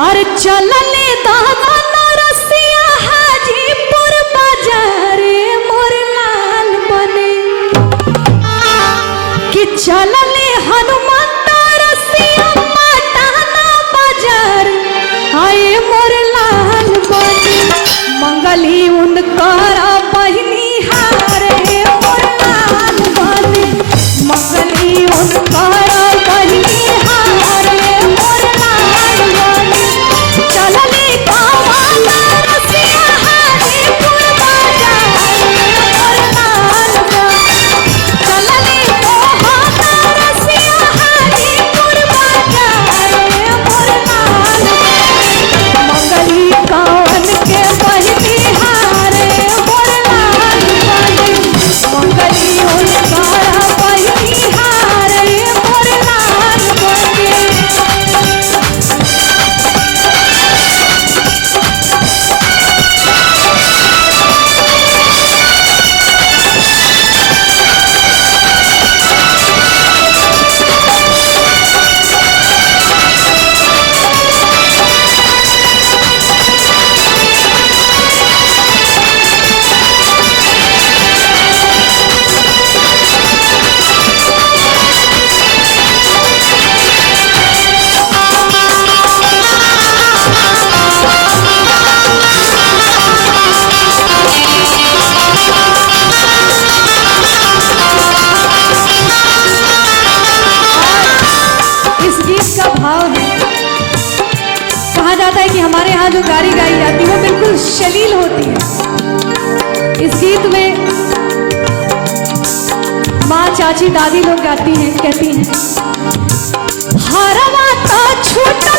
हर चलले दादा नरसिया हाजीपुर बाजारे मोर लाल बने कि चलले हनुमान नरसिया पटना बाजार आए मोर लाल बने मंगली उनकर बहिनी हारे मोर लाल बने मंगली उनकर बहिनी हारे मोर लाल बने चलले गावा नरसिया हाजीपुर बाजार मोर लाल बने चलले गावा नरसिया हाजीपुर बाजार मोर लाल बने मंगली कौन के बहिनी हारे मोर लाल बने मंगली उनकर बहिनी हारे मोर लाल बने। इस गीत का भाव है, कहा जाता है कि हमारे यहाँ जो गाड़ी गाई जाती है वो बिल्कुल शलील होती है। इस गीत में माँ चाची दादी लोग गाती हैं, कहती हैं हरवा तो छूट